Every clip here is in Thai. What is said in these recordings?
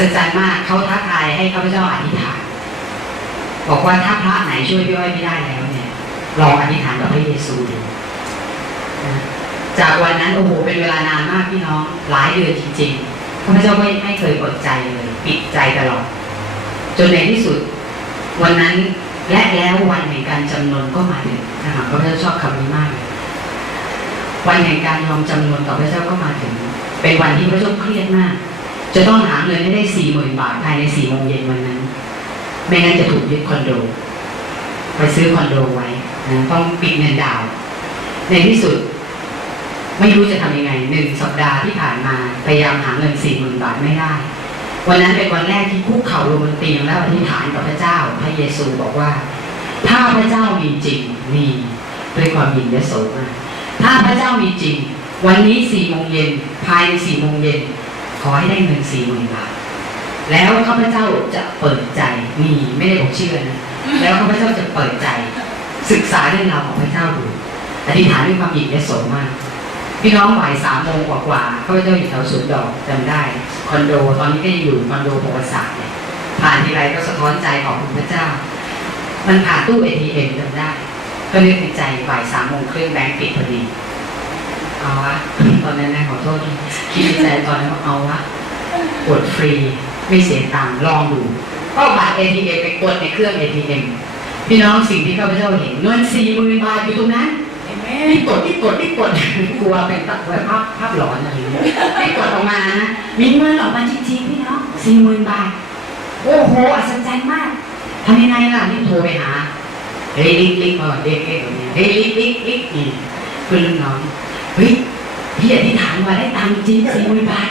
ศจรรย์มากเขาท้าทายให้ข้าพเจ้าอธิษฐานบอกว่าถ้าพระไหนช่วยพี่อ้อยไม่ได้แล้วเนี่ยลองอธิษฐานกับพระเยซูดูจากวันนั้นโอ้โหเป็นเวลานานมากพี่น้องหลายเดือนจริงๆข้าพเจ้าไม่ไม่เคยอดใจเลยปิดใจตลอด จนในที่สุด วันนั้นและแล้ววันแห่งการจำนนก็มาถึงนะคะข้าพเจ้าชอบคำนี้มากวันแห่งการยอมจำนนต่อพระเจ้าก็มาถึง เป็นวันที่พระเจ้าเครียดมาก จะต้องหาเงินให้ได้สี่หมื่นบาทภายในสี่โมงเย็นวันนั้น ไม่งั้นจะถูกยึดคอนโด ไปซื้อคอนโดไว้นะต้องปิดเงินดาวน์ในที่สุด ไม่รู้จะทำยังไงหนึ่งสัปดาห์ที่ผ่านมาพยายามหาเงินสี่หมื่นบาทไม่ได้ วันนั้นเป็นวันแรกที่คุกเข่าลงบนเตียงแล้วอธิษฐานกับพระเจ้า พระเยซูบอกว่า ถ้าพระเจ้ามีจริงมีด้วยความยินยโสมากถ้าพระเจ้ามีจริง วันนี้สี่โมงเย็นภายในสี่โมงเย็น อให้ได้เงินสี่หมื่นบาท แล้วข้าพเจ้าจะเปิดใจมีไม่ได้บอกเชื่อนะแล้วข้าพเจ้าจะเปิดใจ ศึกษาเรื่องราวของพระเจ้าดูอธิษฐานด้วยความยินยโสมากพี่น้องบ่ายสามโมงกว่าๆข้าพเจ้าอยู่แถวสวนดอกจำได้คอนโดตอนนี้ก็ยังอยู่คอนโดประวัติศาสตร์เนี่ยผ่านทีไรก็สะท้อนใจของคุณพระเจ้า มันผ่านตู้ ATM จำได้ ก็นึกในใจบ่ายสามโมงครึ่งแบงก์ปิดพอดี เอาวะตอนนั้นนะขอโทษด้วยคิดในใจตอนนั้นว่าเอาวะกดฟรีไม่เสียตังค์ลองดูก็เอาบัตร ATM ไปกดในเครื่อง ATM พี่น้องสิ่งที่ข้าพเจ้าเห็นเงินสี่หมื่นบาทอยู่ตรงนั้นนี่กดนี่กดนี่กดกลัวเป็นตัดไว้ภาพภาพหลอนอะไรอย่างเงี้ยนี่กดออกมานะมีเงินออกมาจริงๆพี่น้องสี่หมื่นบาท โอ้โหอัศจรรย์มากทำยังไงล่ะนี่โทรไปหาเฮ้ยลิกลิกมาก่อนเด็กเด็กแบบนี้เฮ้ยลิกลิกลิกนี่เพื่อนรุ่นน้อง เฮ้ยพี่อธิษฐานมาได้ตังค์จริงสี่หมื่นบาท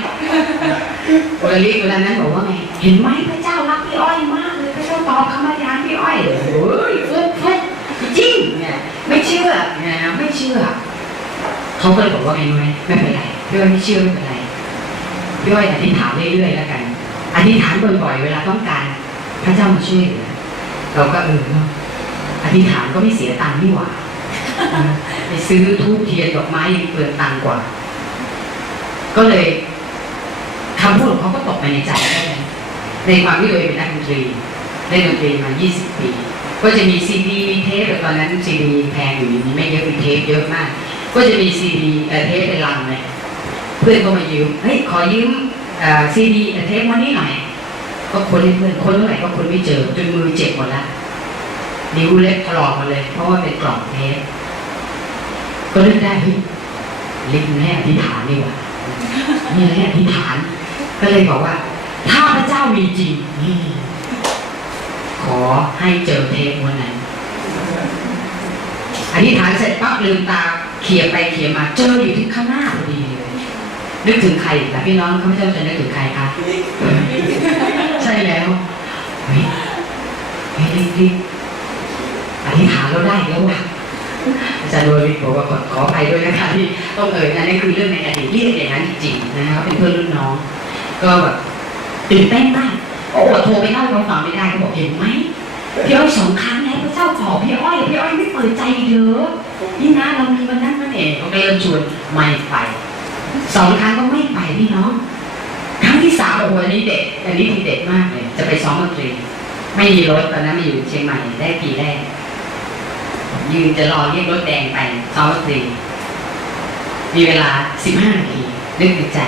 คนละลิกคนละนั้นบอกว่าไง เห็นไหมพระเจ้ารักพี่อ้อยมากเลยพระเจ้าตอบคำอธิษฐานพี่อ้อยเลยโอ้ยฟุกฟุกจริงเนี่ยไม่เชื่อเนี่ยไม่เชื่อ เขาก็เลยบอกว่าไงรู้ไหมไม่เป็นไรพี่อ้อยไม่เชื่อไม่เป็นไรพี่อ้อยอธิษฐานเรื่อยๆแล้วกันอธิษฐานบ่อยๆเวลาต้องการ พระเจ้ามาช่วยเหลือเราก็เออเนาะอธิษฐานก็ไม่เสียตังค์นี่หว่านะ ไปซื้อทูบเทียนดอกไม้ยังเปลืองตังกว่า ก็เลยคำพูดของเขาก็ตกไปในใจได้เลยในความที่ตัวเองเป็นนักดนตรีเล่นดนตรีมา 20 ปี ก็จะมีซีดีมีเทปแต่ตอนนั้นซีดีแพงอยู่มีไม่เยอะมีเทปเยอะมาก ก็จะมีซีดีเทปเป็นลังเลยเพื่อนก็มายืมเฮ้ยขอยืมซีดีเทปวันนี้หน่อยก็คนให้เพื่อนคนเมื่อไหร่ก็คนไม่เจอจนมือเจ็บหมดละนิ้วเล็บถลอกมดเลย เพราะว่าเป็นกล่องเทป ก็นึกได้เฮ้ยลิ้นแน่อธิษฐานนี่ว่านี่แน่อธิษฐาน ก็เลยบอกว่า ถ้าพระเจ้ามีจริงขอให้เจอเทปวันนั้นอธิษฐานเสร็จปั๊บลืมตาเขี่ยไปเขี่ยมา เจออยู่ที่ข้างหน้าพอดีเลยนึกถึงใครแต่พี่น้องเขาไม่เจ้าจะนึกถึงใครคะใช่แล้วเฮ้ยเฮ้ยรีบอธิษฐานเราได้แล้วว่ะ อาจารย์โดยบอกว่าขอขอภัยด้วยนะคะที่ต้องเอ่ยนะนี่คือเรื่องในอดีตเรียกอย่างนั้นจริงๆนะครับเป็นเพื่อนรุ่นน้อง ก็แบบตื่นเต้นมากโอ้โหโทรไปเล่าเขาฟังไม่ได้เขาบอกเห็นไหมพี่อ้อยสองครั้งแล้วพระเจ้าขอพี่อ้อยพี่อ้อยไม่เปิดใจเยอะนี่นะเรามีวันนั้นนั่นเองเขาเริ่มชวนไม่ไปสองครั้งก็ไม่ไปพี่น้องครั้งที่สามโอ้โหอันนี้เด็ดอันนี้ทีเด็ดมากเลยจะไปซ้อมดนตรีไม่มีรถตอนนั้นมาอยู่เชียงใหม่ได้ปีแรก ยืนจะรอเรียกรถแดงไปซ้อมดนตรีมีเวลาสิบห้านาทีนึกในใจ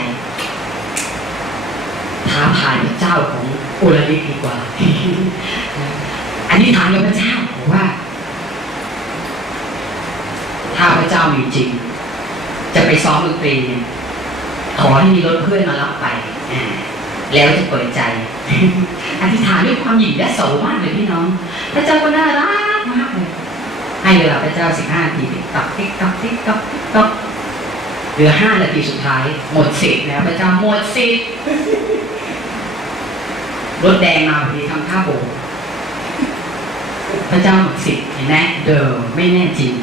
ท้าทายพระเจ้าของโอลลิกดีกว่า อันนี้ถามกับพระเจ้าบอกว่า ถ้าพระเจ้ามีจริง จะไปซ้อมดนตรีเนี่ยขอให้มีรถเพื่อนมารับไป แล้วจะเปิดใจ อธิษฐานด้วยความหยิ่งและโสมากเลยพี่น้อง พระเจ้าก็น่ารัก ให้เวลาพระเจ้าสิบห้านาทีติ๊กต๊อกติ๊กต๊อกติ๊กต๊อกติ๊กต๊อกเหลือห้านาทีสุดท้าย หมดสิทธิ์แล้วพระเจ้าหมดสิทธิ์รถแดงมาพอดีทำท่าโบพระเจ้าหมดสิทธิ์เห็นไหมเดิมไม่แน่จริง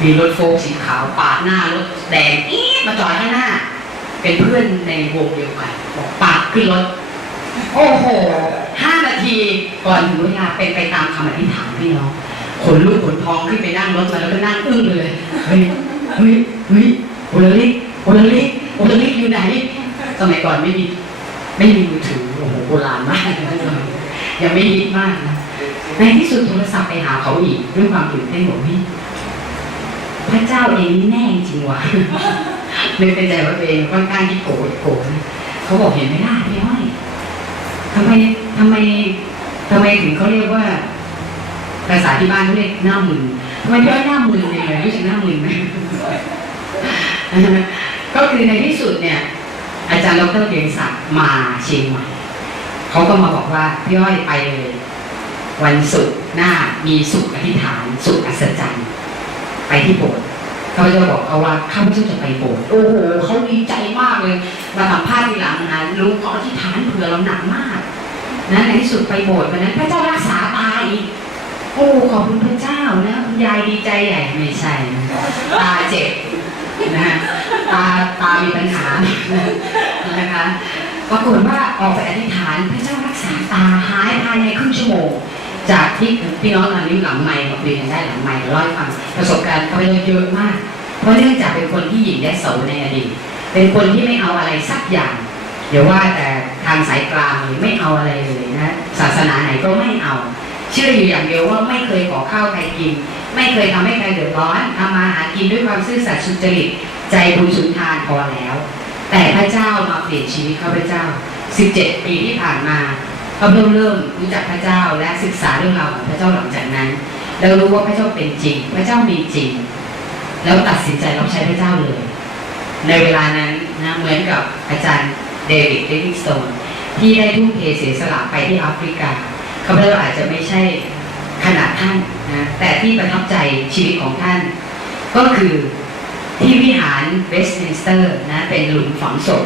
มีรถโฟล์คสีขาวปาดหน้ารถแดงอี๊ดมาจอดข้างหน้า เป็นเพื่อนในวงเดียวกันบอกปาดขึ้นรถ โอ้โหห้านาทีก่อนถึงเวลาเป็นไปตามคำอธิษฐานพี่น้อง ขนลุกขนพองขึ้นไปนั่งรถมาแล้วก็นั่งอึ้งเลยเฮ้ยเฮ้ยเฮ้ยโอลลิกโอลลิกโอลลิกอยู่ไหน สมัยก่อนไม่มีไม่มีมือถือโอ้โหโบราณมากยังไม่ฮิตมากนะในที่สุดโทรศัพท์ไปหาเขาอีกด้วยความตื่นเต้นบอกพี่พระเจ้าเองนี่แน่จริงว่ะนึกในใจว่าตัวเองค่อนข้างที่โกรธโกรธเขาบอกเห็นไหมล่ะพี่อ้อยทำไมทำไมทำไมถึงเขาเรียกว่า ภาษาที่บ้านเขาเรียกหน้ามึนทำไมพี่อ้อยหน้ามึนเลยรู้สึกหน้ามึนไหมก็คือในที่สุดเนี่ย อาจารย์ดรเกียงศักดิ์มาเชียงใหม่เขาก็มาบอกว่าพี่อ้อยไปเลยวันศุกร์หน้ามีสุขอธิษฐาน สุขอัศจรรย์ ไปที่โบสถ์เขาจะบอกเขาว่าข้าพเจ้าจะไปโบสถ์โอ้โหเขาดีใจมากเลยมาสัมภาษณ์ทีหลังนะลุงก็อธิษฐานเผื่อเราหนักมากนะในที่สุดไปโบสถ์วันนั้นพระเจ้ารักษาตายอีก โอ้ขอบคุณพระเจ้านะคุณยายดีใจใหญ่ไม่ใช่นะตาเจ็บนะฮะตาตามีปัญหานะคะปรากฏว่าออกไปอธิษฐานพระเจ้ารักษาตาหายภายในครึ่งชั่วโมงจากที่พี่น้องตอนนี้หลังไม่มาคุยกันได้หลังไม่ร้อยฟังประสบการณ์เขาไปเยอะมาก เพราะเนื่องจากเป็นคนที่หยิ่งและโสในอดีตเป็นคนที่ไม่เอาอะไรสักอย่างเดี๋ยวว่าแต่ทางสายกลางเลยไม่เอาอะไรเลยนะศาสนาไหนก็ไม่เอา เชื่ออยู่อย่างเดียวว่าไม่เคยขอข้าวใครกิน ไม่เคยทำให้ใครเดือดร้อนทำมาหากินด้วยความซื่อสัตย์สุจริตใจบุญสุนทานพอแล้ว แต่พระเจ้ามาเปลี่ยนชีวิตข้าพเจ้า 17 ปีที่ผ่านมาเขาเริ่มเริ่มรู้จักพระเจ้าและศึกษาเรื่องราวของพระเจ้าหลังจากนั้นแล้วรู้ว่าพระเจ้าเป็นจริง พระเจ้ามีจริง แล้วตัดสินใจรับใช้พระเจ้าเลย ในเวลานั้นนะเหมือนกับอาจารย์เดวิดเดวิดสโตนที่ได้ทุ่มเทเสียสละไปที่แอฟริกา ขาเรียกว่าอาจจะไม่ใช่ขนาดท่านนะแต่ที่ประทับใจชีวิตของท่าน ก็คือที่วิหารเวสต์มินสเตอร์นะเป็นหลุมฝังศพ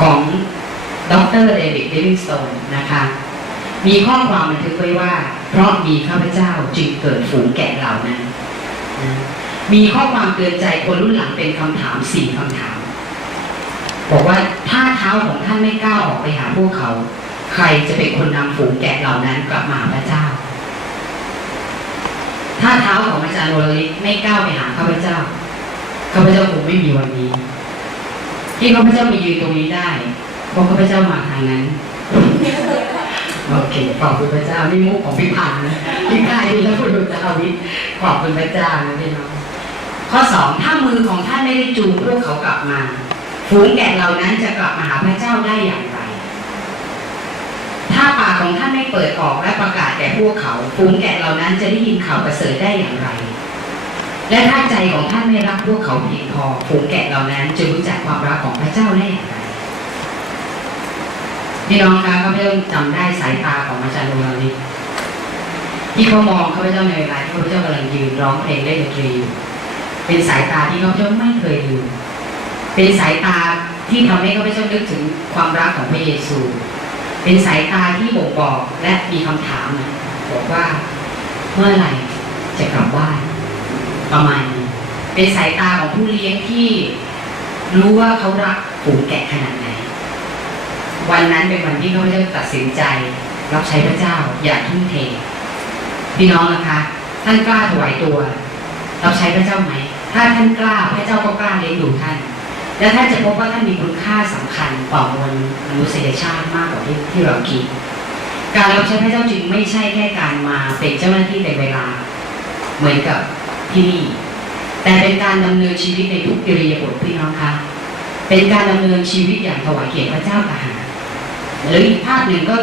ของดรเดวิดเดวิดสโตนนะคะมีข้อความบันทึกไว้ว่า เพราะมีข้าพเจ้าจึงเกิดฝูงแกะเหล่านั้นมีข้อความเตือนใจคนรุ่นหลังเป็นคำถามสี่คำถาม บอกว่าถ้าเท้าของท่านไม่ก้าวออกไปหาพวกเขา ใครจะเป็นคนนำฝูงแกะเหล่านั้นกลับมาหาพระเจ้า ถ้าเท้าของอาจารย์โรลิตไม่ก้าวไปหาข้าพเจ้าข้าพเจ้าคงไม่มีวันนี้ที่ข้าพเจ้ามายืนตรงนี้ได้เพราะข้าพเจ้ามาทางนั้นโอเคขอบคุณพระเจ้านี่มุกของพี่พันธ์นะพี่กายและคุณดุจาวิทย์ขอบคุณพระเจ้านะพี่น้องข้อสองถ้ามือของท่านไม่ได้จูงพวกเขากลับมาฝูงแกะเหล่านั้นจะกลับมาหาพระเจ้าได้อย่างไร องท่านไม่เปิดออกและประกาศแก่พวกเขาฝูงแกะเหล่านั้นจะได้ยินข่าวประเสริฐได้อย่างไร และถ้าใจของท่านไม่รักพวกเขาเพียงพอฝูงแกะเหล่านั้นจะรู้จักความรักของพระเจ้าได้อย่างไรพี่น้องคะเขาเริ่มจำได้สายตาของอาจารย์โรลลิที่เขามองข้าพเจ้าในเวลาที่ข้าพเจ้ากำลังยืนร้องเพลงเล่นดนตรีอยู่เป็นสายตาที่ข้าพเจ้าไม่เคยลืมเป็นสายตาที่ทำให้ข้าพเจ้านึกถึงความรักของพระเยซู เป็นสายตาที่บ่งบอกและมีคำถามนะบอกว่าเมื่อไหร่จะกลับบ้านประมาณนี้เป็นสายตาของผู้เลี้ยงที่รู้ว่าเขารักฝูงแกะขนาดไหน วันนั้นเป็นวันที่เขาจ้าตัดสินใจ รับใช้พระเจ้าอย่าทุ่มเท พี่น้องนะคะท่านกล้าถวายตัว รับใช้พระเจ้าไหม ถ้าท่านกล้าพระเจ้าก็กล้าเลี้ยงดูท่าน และท่านจะพบว่าท่านมีคุณค่าสำคัญต่อมวลมนุษยชาติมากกว่าที่ที่เราคิด การรับใช้พระเจ้าจึงไม่ใช่แค่การมาเป็นเจ้าหน้าที่ในเวลา เหมือนกับที่นี่ แต่เป็นการดำเนินชีวิตในทุกอิริยาบถพี่น้องคะเป็นการดำเนินชีวิตอย่างถวายเกียรติพระเจ้าต่างหากหรืออีกภาคหนึ่งก็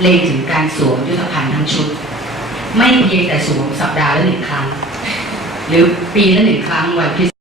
เลงถึงการสวมยุทธภัณฑ์ทั้งชุด ไม่เพียงแต่สวมสัปดาห์ละหนึ่งครั้ง หรือปีละหนึ่งครั้งวันคริสต์